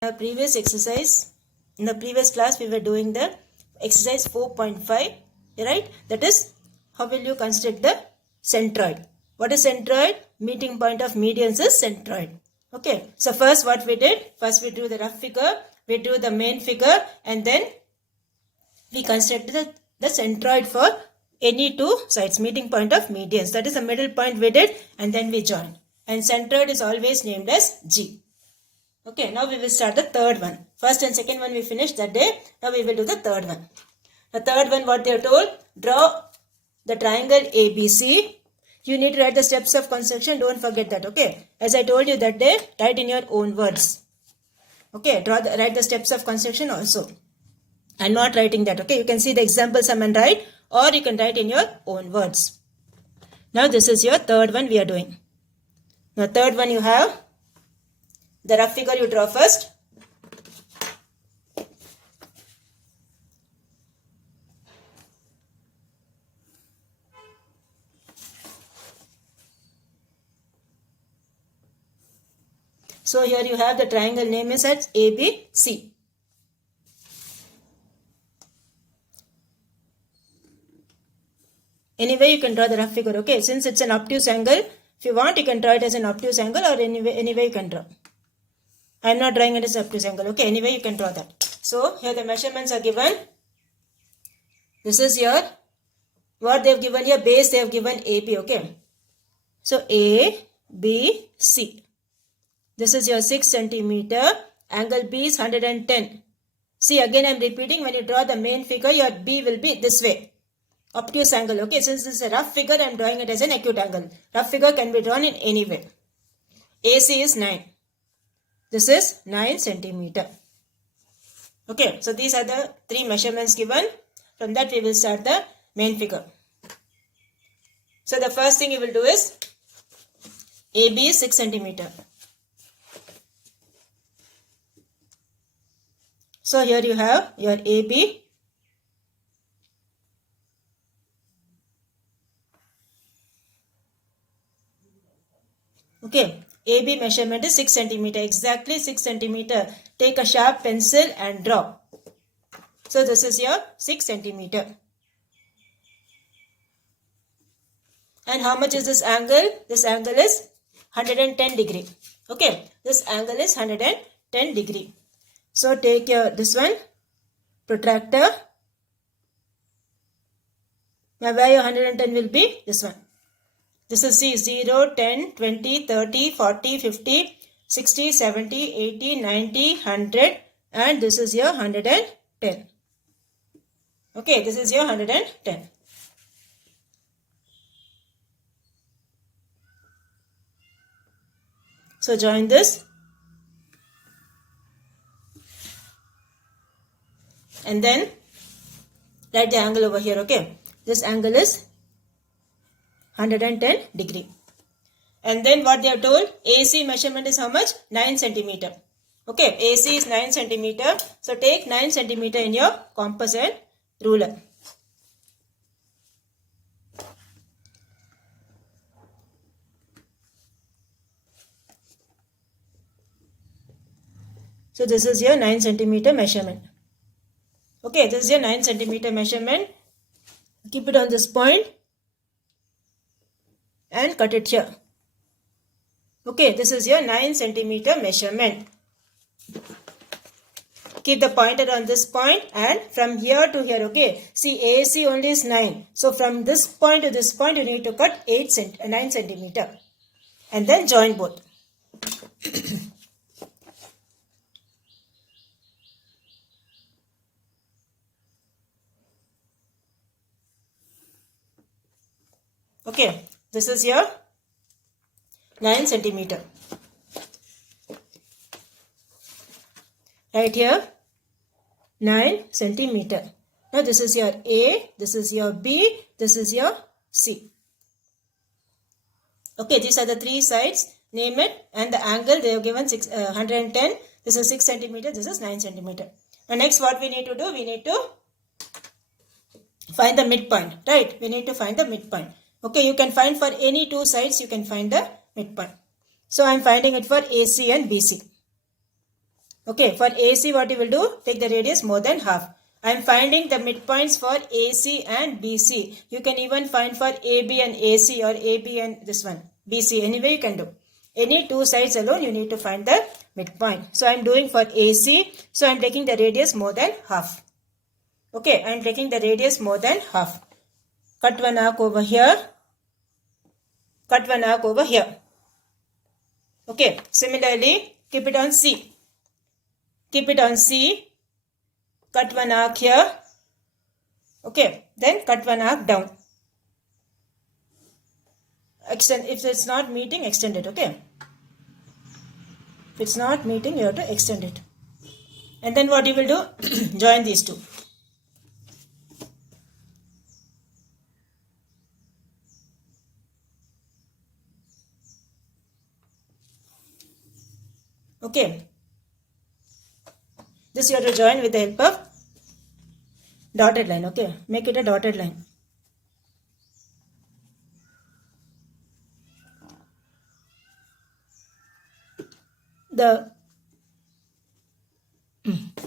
Previous exercise, in the previous class we were doing the exercise 4.5, right? That is, how will you construct the centroid? What is centroid? Meeting point of medians is centroid. Okay, so first what we did, first we drew the rough figure, we drew the main figure, and then we constructed the centroid for any two sides, meeting point of medians. That is the middle point we did, and then we joined. And centroid is always named as G. Okay, now we will start the third one. First and second one we finished that day. Now we will do the third one. The third one, what they are told, draw the triangle ABC. You need to write the steps of construction. Don't forget that. Okay, as I told you that day, write in your own words. Okay, write the steps of construction also. I'm not writing that. Okay, you can see the example sum and write, or you can write in your own words. Now this is your third one we are doing. Now third one you have the rough figure you draw first. So here you have the triangle name is as ABC. Anyway, you can draw the rough figure. Okay, since it's an obtuse angle, if you want, you can draw it as an obtuse angle, or anyway you can draw. I am not drawing it as an obtuse angle. Okay, anyway you can draw that. So here the measurements are given. This is your, what they have given here, base they have given AB. Okay, so A, B, C. This is your 6 centimeter. Angle B is 110. See, again I am repeating, when you draw the main figure, your B will be this way, obtuse angle. Okay, since this is a rough figure, I am drawing it as an acute angle. Rough figure can be drawn in any way. AC is 9. This is 9 centimeter. Okay, so these are the three measurements given. From that we will start the main figure. So the first thing you will do is, AB is 6 centimeter. So here you have your AB. Okay, AB measurement is 6 centimeter, exactly 6 centimeter. Take a sharp pencil and draw. So this is your 6 centimeter. And how much is this angle? This angle is 110 degree. Okay, this angle is 110 degree. So take your this one, protractor. Now where your 110 will be? This one. This is C, 0, 10, 20, 30, 40, 50, 60, 70, 80, 90, 100, and this is your 110. Okay, this is your 110. So join this. And then write the angle over here. Okay, this angle is 110 degree. And then what they are told, AC measurement is how much? 9 centimeter. Okay, AC is 9 centimeter. So take 9 centimeter in your compass and ruler. So this is your 9 centimeter measurement. Okay, this is your 9 centimeter measurement. Keep it on this point and cut it here. Okay, this is your 9 centimeter measurement. Keep the pointer on this point and from here to here. Okay, see, AC only is 9. So from this point to this point, you need to cut 9 centimeter. And then join both. Okay, this is your 9 centimeter. Right here, 9 centimeter. Now this is your A, this is your B, this is your C. Okay, these are the three sides. Name it, and the angle they have given 110. This is 6 centimeter, this is 9 centimeter. Now next what we need to do, we need to find the midpoint, right? We need to find the midpoint. Okay, you can find for any two sides, you can find the midpoint. So I am finding it for AC and BC. Okay, for AC what you will do? Take the radius more than half. I am finding the midpoints for AC and BC. You can even find for AB and AC or AB and this one BC. Anyway you can do. Any two sides alone you need to find the midpoint. So I am doing for AC. So I am taking the radius more than half. Okay, I am taking the radius more than half. Cut one arc over here. Cut one arc over here. Okay, similarly keep it on C. Keep it on C. Cut one arc here. Okay, then cut one arc down. Extend. If it's not meeting, extend it. Okay. If it's not meeting, you have to extend it. And then what you will do? Join these two. Okay. This you have to join with the help of dotted line. Okay. Make it a dotted line.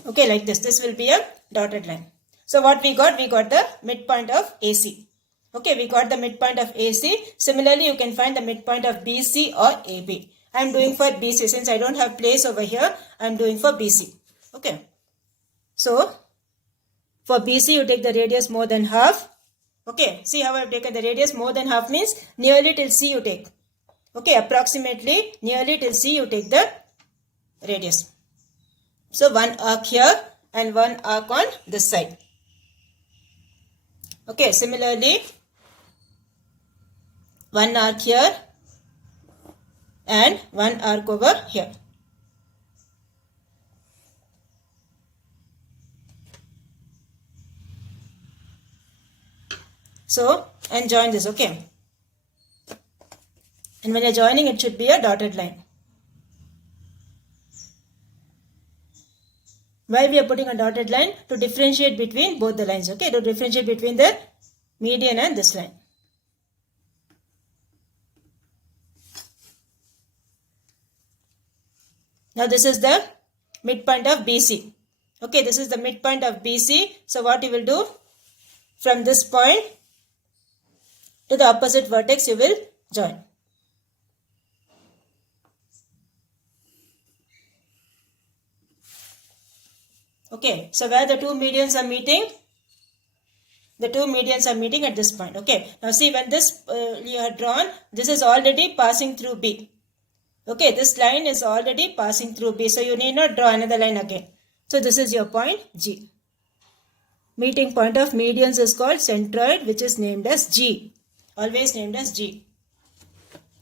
Okay, like this. This will be a dotted line. So what we got? We got the midpoint of AC. Okay, we got the midpoint of AC. Similarly, you can find the midpoint of BC or AB. I am doing for BC. Since I don't have place over here, I am doing for BC. Okay. So, for BC, you take the radius more than half. Okay. See how I have taken the radius more than half means nearly till C you take. Okay. Approximately nearly till C you take the radius. So, one arc here and one arc on this side. Okay. Similarly, one arc here and one arc over here. So, and join this, okay. And when you're joining, it should be a dotted line. Why we are putting a dotted line? To differentiate between both the lines, okay. To differentiate between the median and this line. Now this is the midpoint of BC. Okay, this is the midpoint of BC. So what you will do? From this point to the opposite vertex you will join. Okay, so where the two medians are meeting? The two medians are meeting at this point. Okay, now see when this you have drawn, this is already passing through B. Okay, this line is already passing through B. So you need not draw another line again. So this is your point G. Meeting point of medians is called centroid, which is named as G. Always named as G.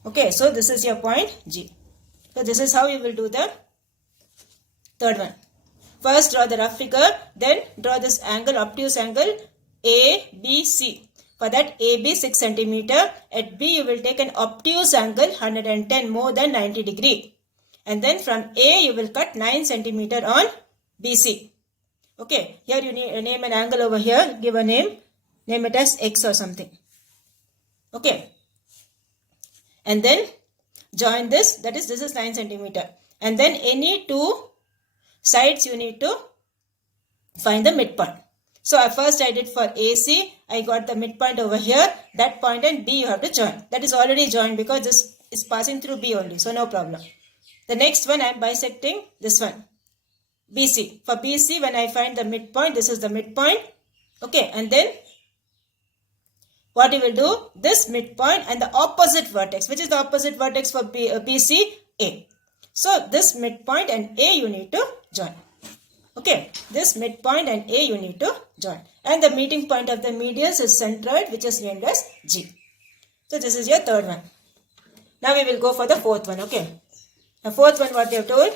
Okay, so this is your point G. So this is how you will do the third one. First draw the rough figure, then draw this angle, obtuse angle ABC. For that AB 6 centimeter, at B you will take an obtuse angle 110 more than 90 degree. And then from A you will cut 9 centimeter on BC. Okay, here you name an angle over here, give a name it as X or something. Okay. And then join this, that is this is 9 centimeter. And then any two sides you need to find the midpoint. So first I did for AC, I got the midpoint over here, that point and B you have to join. That is already joined because this is passing through B only, so no problem. The next one I am bisecting this one, BC. For BC when I find the midpoint, this is the midpoint. Okay, and then what you will do, this midpoint and the opposite vertex. Which is the opposite vertex for BC? A. So this midpoint and A you need to join. Okay, this midpoint and A you need to join. And the meeting point of the medians is centroid, which is named as G. So this is your third one. Now we will go for the fourth one. Okay. The fourth one, what they have told?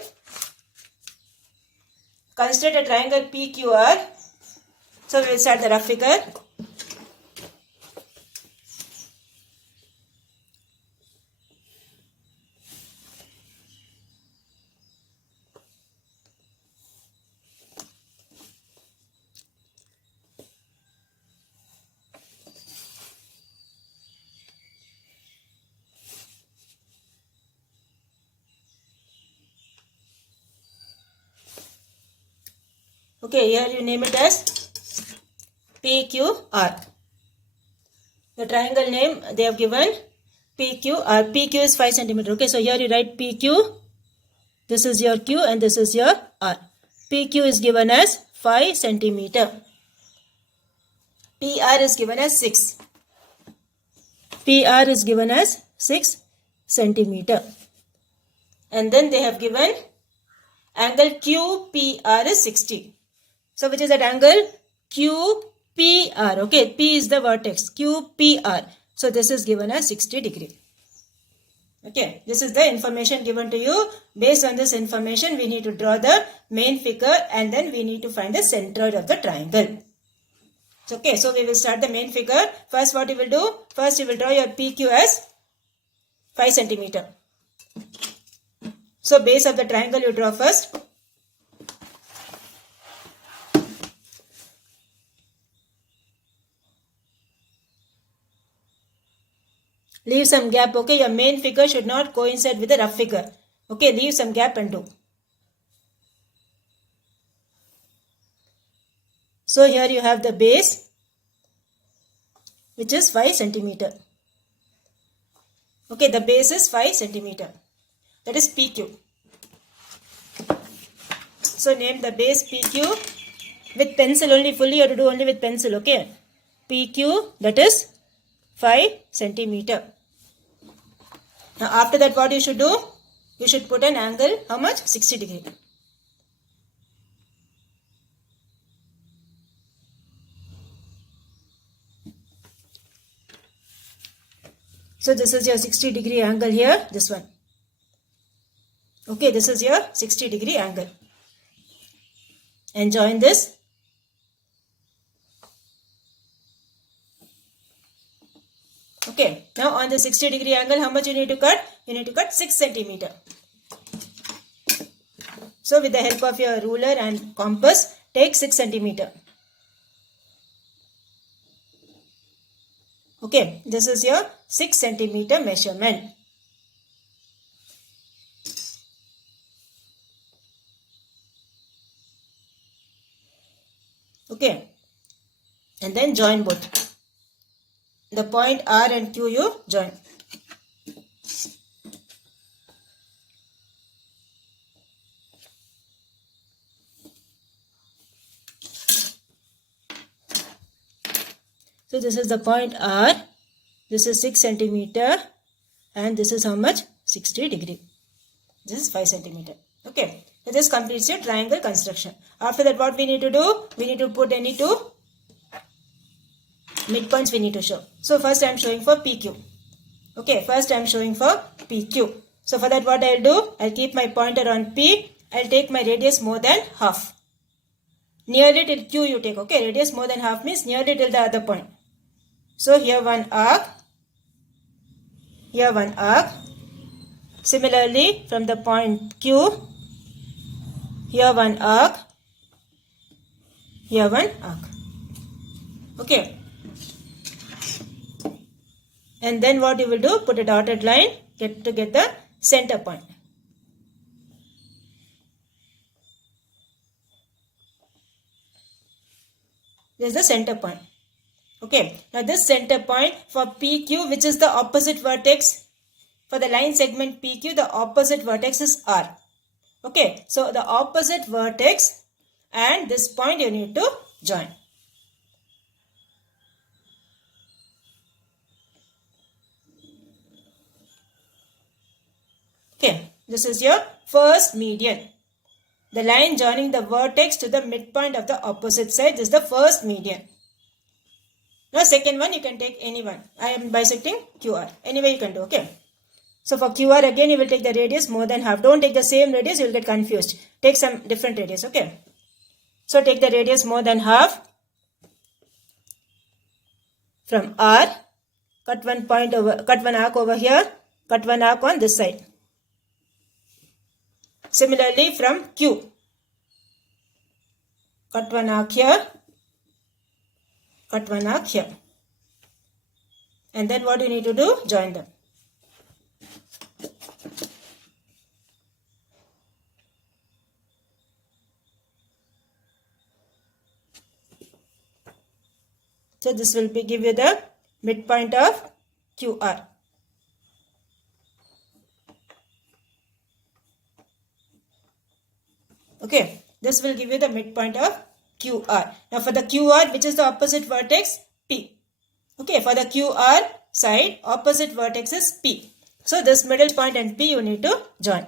Construct a triangle PQR. So we will start the rough figure. Okay, here you name it as PQR. The triangle name they have given PQR. PQ is 5 centimeter. Okay, so here you write PQ. This is your Q and this is your R. PQ is given as 5 centimeter. PR is given as 6. PR is given as 6 centimeter. And then they have given angle QPR is 60. So which is that angle? QPR. Okay, P is the vertex. QPR. So this is given as 60 degree. Okay, this is the information given to you. Based on this information, we need to draw the main figure and then we need to find the centroid of the triangle. Okay, so we will start the main figure. First what you will do? First you will draw your PQ as 5 centimeter. So base of the triangle you draw first. Leave some gap. Okay, your main figure should not coincide with the rough figure. Okay, leave some gap and do. So here you have the base, which is 5 centimeter. Okay, the base is 5 centimeter. That is PQ. So name the base PQ with pencil only. Fully you have to do only with pencil. Okay, PQ, that is 5 centimeter. Now after that what you should do? You should put an angle, how much? 60 degree. So this is your 60 degree angle here, this one. Okay, this is your 60 degree angle. And join this. Okay, now on the 60 degree angle, how much you need to cut? You need to cut 6 centimeter. So with the help of your ruler and compass, take 6 centimeter. Okay, this is your 6 centimeter measurement. Okay, and then join both. The point R and Q you join. So this is the point R. This is 6 centimeter and this is how much? 60 degree. This is 5 centimeter. Okay. So this completes your triangle construction. After that what we need to do? We need to put any two midpoints we need to show. So first I am showing for PQ. Okay. First I am showing for PQ. So for that what I will do? I will keep my pointer on P. I will take my radius more than half. Nearly till Q you take. Okay. Radius more than half means nearly till the other point. So here one arc. Here one arc. Similarly from the point Q. Here one arc. Here one arc. Okay. And then what you will do? Put a dotted line to get the center point. This is the center point. Okay. Now this center point for PQ, which is the opposite vertex. For the line segment PQ, the opposite vertex is R. Okay. So the opposite vertex and this point you need to join. Okay. This is your first median. The line joining the vertex to the midpoint of the opposite side. This is the first median. Now second one you can take any one. I am bisecting QR. Anyway you can do. Okay. So for QR again you will take the radius more than half. Don't take the same radius, you will get confused. Take some different radius. Okay. So take the radius more than half from R. Cut one point over, cut one arc over here. Cut one arc on this side. Similarly from Q. Cut one arc here. Cut one arc here. And then what you need to do? Join them. So this will be give you the midpoint of QR. Okay, this will give you the midpoint of QR. Now for the QR, which is the opposite vertex? P. Okay, for the QR side, opposite vertex is P. So this middle point and P you need to join.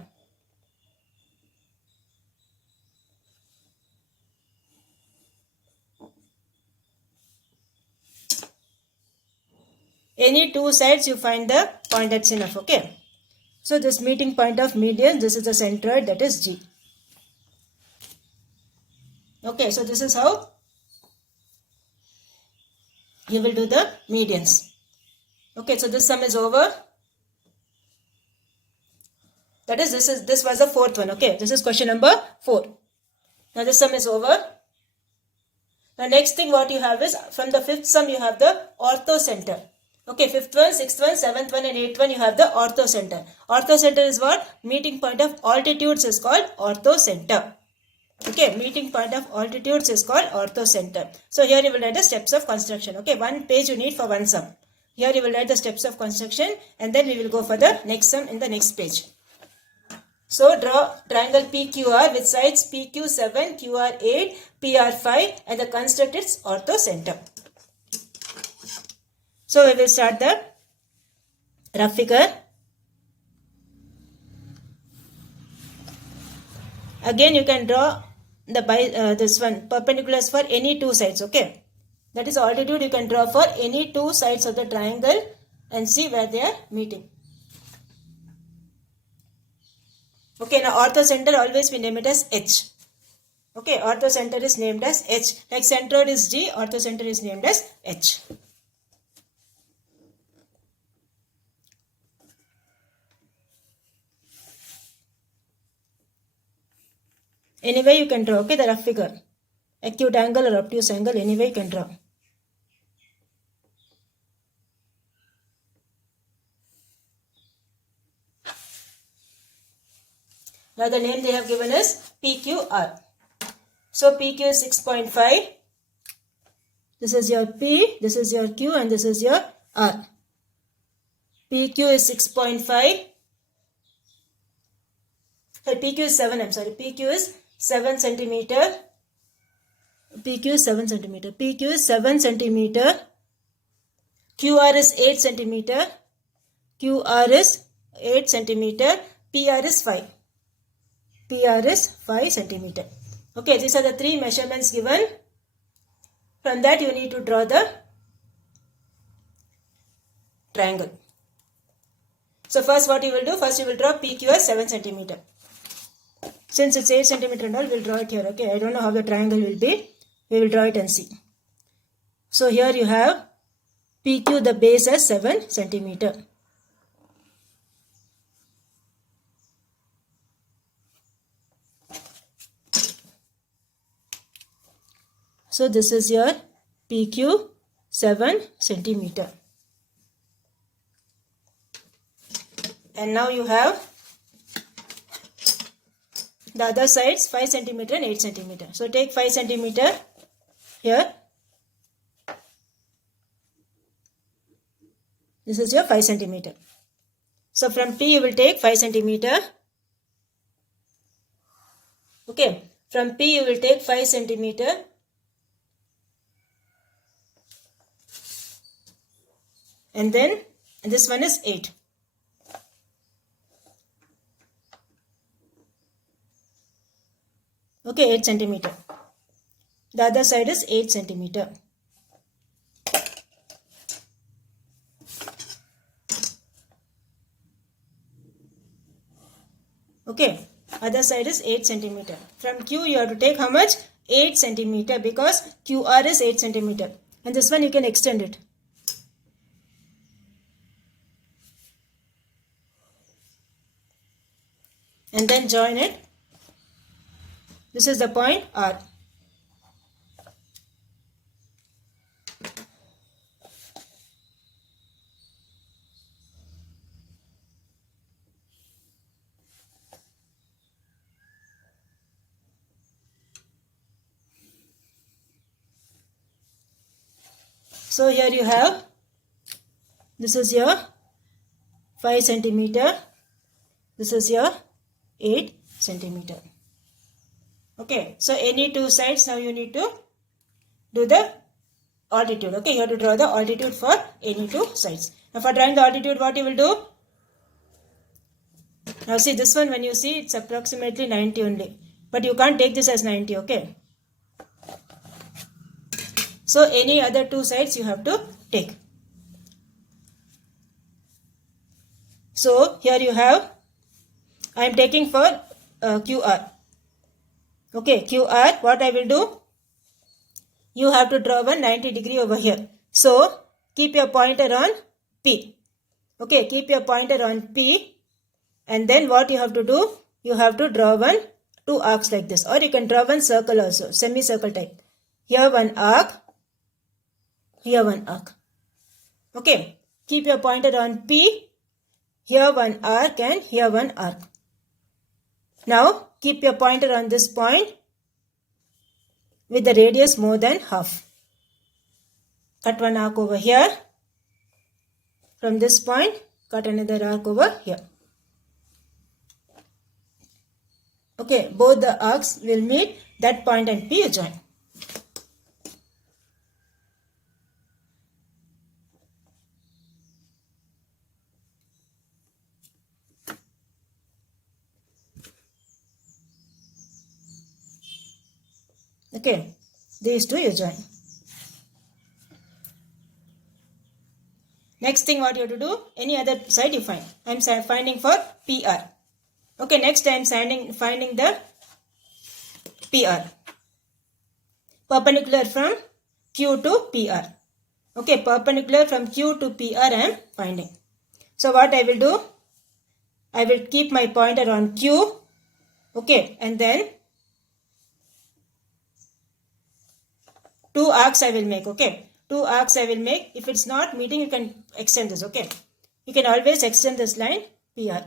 Any two sides you find the point, that's enough. Okay. So this meeting point of median, this is the centroid, that is G. Okay, so this is how you will do the medians. Okay, so this sum is over. That is, this was the fourth one. Okay, this is question number 4. Now this sum is over. The next thing what you have is, from the fifth sum you have the orthocenter. Okay, fifth one, sixth one, seventh one and eighth one you have the orthocenter. Orthocenter is what? Meeting point of altitudes is called orthocenter. Okay, meeting point of altitudes is called orthocenter. So here you will write the steps of construction. Okay, one page you need for one sum. Here you will write the steps of construction and then we will go for the next sum in the next page. So draw triangle PQR with sides PQ7, QR8, PR5 and the construct its orthocenter. So we will start the rough figure. Again you can draw the this one perpendiculars for any two sides. Okay, that is altitude you can draw for any two sides of the triangle and see where they are meeting. Okay, now orthocenter always we name it as H. Okay, orthocenter is named as H. Like centroid is G, orthocenter is named as H. Anyway you can draw, okay, the rough figure. Acute angle or obtuse angle, anyway you can draw. Now the name they have given is PQR. So PQ is 6.5. This is your P, this is your Q and this is your R. PQ is 6.5. PQ is 7, I'm sorry. PQ is 7 centimeter. PQ is 7 centimeter. PQ is 7 centimeter. QR is 8 centimeter. QR is 8 centimeter. PR is 5. PR is 5 centimeter. Okay, these are the three measurements given. From that you need to draw the triangle. So first what you will do? First you will draw PQ as 7 centimeter. Since it's 8 centimeter and all, we will draw it here. Okay, I don't know how the triangle will be. We will draw it and see. So here you have PQ, the base as 7 centimeter. So this is your PQ 7 centimeter. And now you have the other sides 5 centimeter and 8 centimeter. So take 5 centimeter here. This is your 5 centimeter. So from P you will take 5 centimeter. Okay. From P you will take 5 centimeter. And then this one is 8. Okay, 8 centimeter. The other side is 8 centimeter. Okay, other side is 8 centimeter. From Q you have to take how much? 8 centimeter because QR is 8 centimeter. And this one you can extend it. And then join it. This is the point R. So here you have, this is your 5 centimeter, this is your 8 centimeter. Okay, so any two sides, now you need to do the altitude. Okay, you have to draw the altitude for any two sides. Now for drawing the altitude, what you will do? Now see this one, when you see, it's approximately 90 only. But you can't take this as 90, okay? So any other two sides you have to take. So here you have, I am taking for QR. Okay, QR, what I will do? You have to draw one 90 degree over here. So keep your pointer on P. Okay, keep your pointer on P. And then what you have to do? You have to draw two arcs like this. Or you can draw one circle also, semicircle type. Here one arc. Here one arc. Okay, keep your pointer on P. Here one arc and here one arc. Now keep your pointer on this point with the radius more than half. Cut one arc over here. From this point, cut another arc over here. Okay, both the arcs will meet that point and P, you join. Okay, these two you join. Next thing what you have to do, any other side you find. I am finding for PR. Okay, next I am finding the PR. Perpendicular from Q to PR. Okay, perpendicular from Q to PR I am finding. So what I will do, I will keep my pointer on Q. Okay, and then two arcs I will make. Okay, two arcs I will make. If it's not meeting, you can extend this. Okay, you can always extend this line PR.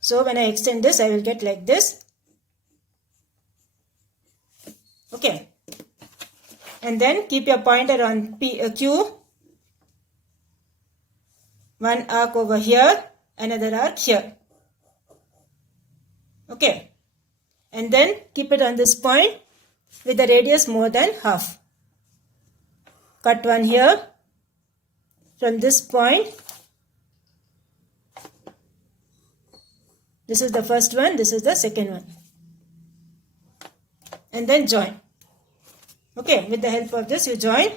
So when I extend this, I will get like this. Okay, and then keep your pointer on Q. One arc over here, another arc here. Okay, and then keep it on this point with the radius more than half. Cut one here. From this point, this is the first one, this is the second one. And then join. Okay, with the help of this you join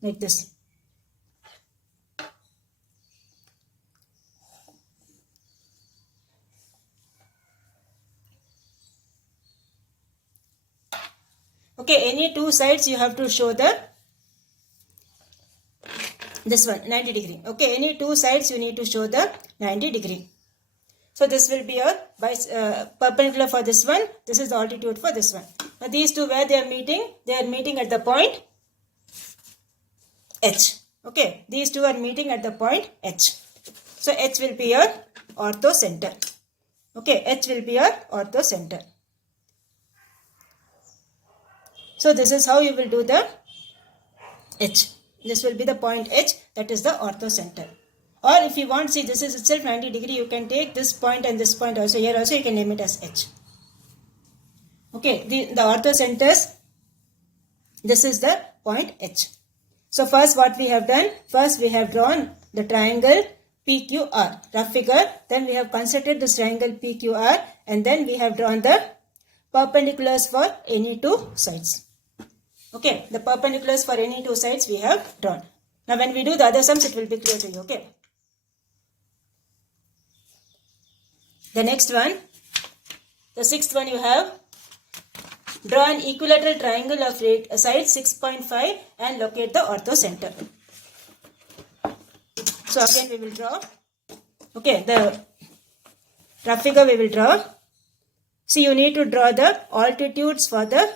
like this. Okay, any two sides you have to show this one 90 degree. Okay, any two sides you need to show the 90 degree. So this will be your perpendicular for this one. This is the altitude for this one. Now these two, where they are meeting? They are meeting at the point H. Okay, these two are meeting at the point H. So H will be your orthocenter. Okay, H will be your orthocenter. So this is how you will do the H. This will be the point H, that is the orthocenter. Or if you want, see this is itself 90 degree, you can take this point and this point also. Here also you can name it as H. Okay, the orthocenters, this is the point H. So first what we have done, first we have drawn the triangle PQR, rough figure. Then we have constructed this triangle PQR, and then we have drawn the perpendiculars for any two sides. Okay, the perpendiculars for any two sides we have drawn. Now when we do the other sums, it will be clear to you. Okay. The next one, the sixth one, you have draw an equilateral triangle of side 6.5 and locate the orthocenter. So again we will draw. Okay, the rough figure we will draw. See, you need to draw the altitudes for the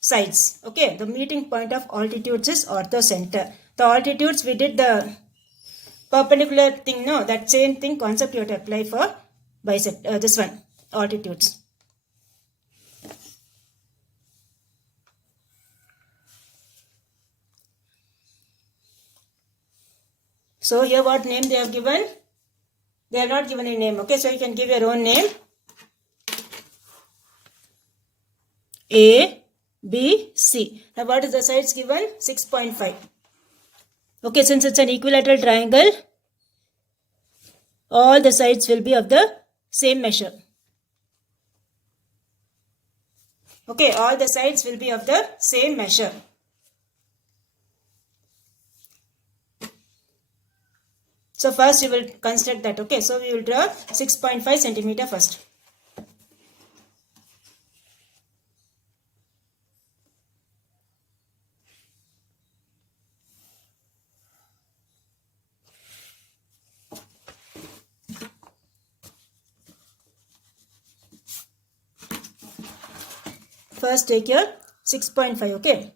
sides. Okay, the meeting point of altitudes is orthocenter. The altitudes, we did the perpendicular thing, no? That same thing concept you have to apply for this one, altitudes. So here what name they have given? They have not given a name. Okay, so you can give your own name. A, B, C. Now what is the sides given? 6.5. Okay, since it's an equilateral triangle, all the sides will be of the same measure. Okay, all the sides will be of the same measure. So first you will construct that. Okay, so we will draw 6.5 centimeter first. First take your 6.5, okay.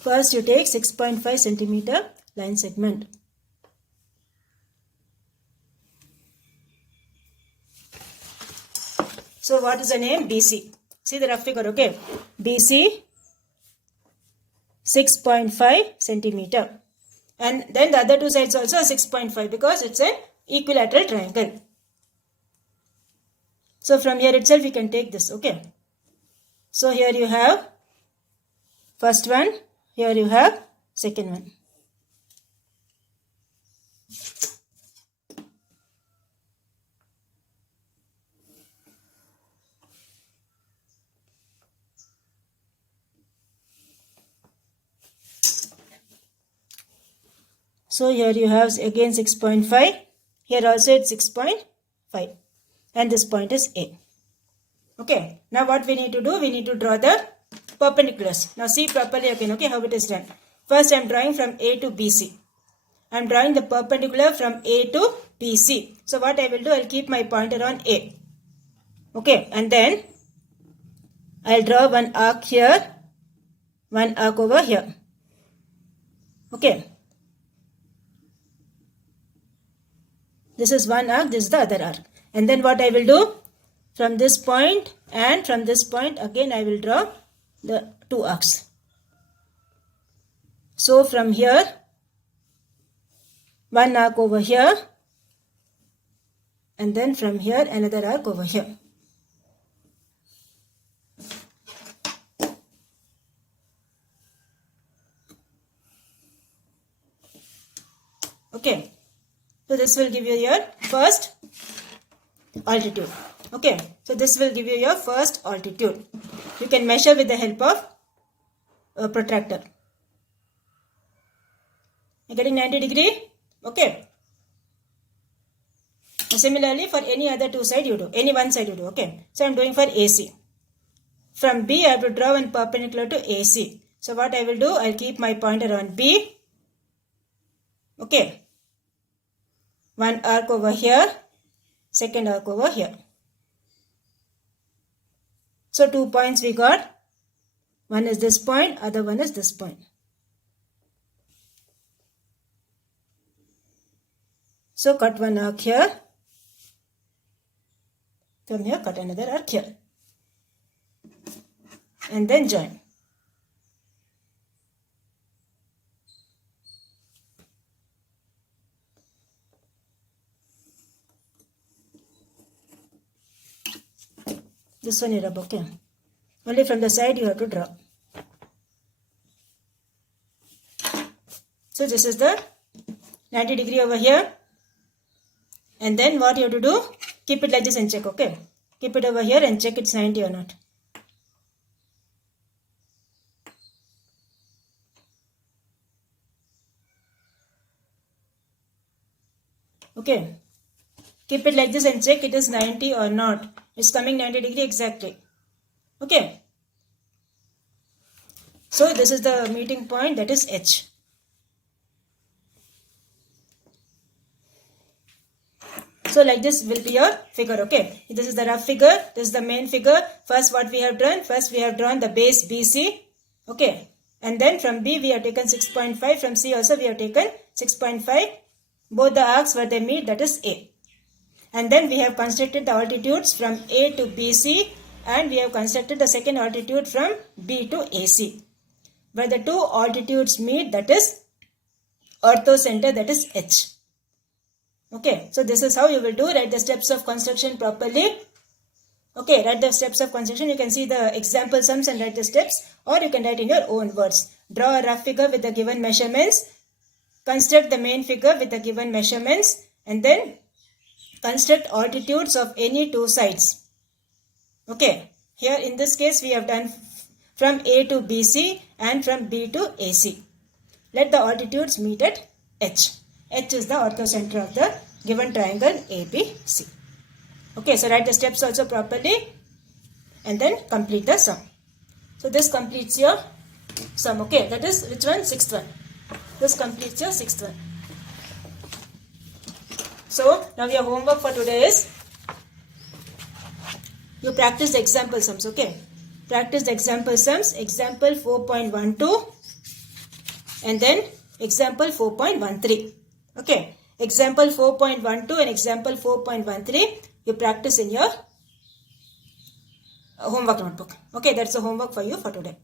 First you take 6.5 centimeter line segment. So what is the name? BC. See the rough figure, okay. BC 6.5 centimeter. And then the other two sides also 6.5 because it's an equilateral triangle. So from here itself you can take this, okay. So here you have first one, here you have second one. So here you have again 6.5. Here also it's 6.5. And this point is A. Okay. Now what we need to do? We need to draw the perpendiculars. Now see properly again, okay, how it is done. First I am drawing from A to BC. I am drawing the perpendicular from A to BC. So what I will do, I will keep my pointer on A. Okay. And then I will draw one arc here, one arc over here. Okay. This is one arc, this is the other arc. And then what I will do, from this point and from this point again I will draw the two arcs. So from here, one arc over here, and then from here another arc over here. Okay. So this will give you your first altitude. Okay. So this will give you your first altitude. You can measure with the help of a protractor. You're getting 90 degree? Okay. Similarly, for any other two side you do. Any one side you do. Okay. So I'm doing for AC. From B I have to draw one perpendicular to AC. So what I will do, I'll keep my pointer on B. Okay. One arc over here, second arc over here. So 2 points we got. One is this point, other one is this point. So cut one arc here. From here cut another arc here. And then join. This one you rub, okay. Only from the side you have to draw. So this is the 90 degree over here. And then what you have to do? Keep it like this and check, okay. Keep it over here and check it's 90 or not. Okay. Keep it like this and check it is 90 or not. It's coming 90 degree exactly. Okay. So this is the meeting point, that is H. So like this will be your figure, okay. This is the rough figure. This is the main figure. First what we have drawn? First we have drawn the base BC. Okay. And then from B we have taken 6.5. From C also we have taken 6.5. both the arcs where they meet, that is A. And then we have constructed the altitudes from A to BC, and we have constructed the second altitude from B to AC. Where the two altitudes meet, that is orthocenter, that is H. Okay, so this is how you will do. Write the steps of construction properly. Okay, write the steps of construction. You can see the example sums and write the steps, or you can write in your own words. Draw a rough figure with the given measurements. Construct the main figure with the given measurements, and then construct altitudes of any two sides. Okay, here in this case we have done from A to BC and from B to AC. Let the altitudes meet at H. H is the orthocenter of the given triangle ABC. Okay, so write the steps also properly and then complete the sum. So this completes your sum. Okay, that is which one? Sixth one. This completes your sixth one. So now your homework for today is you practice the example sums. Okay, practice the example sums. Example 4.12 and then example 4.13. Okay, example 4.12 and example 4.13 you practice in your homework notebook. Okay, that's the homework for you for today.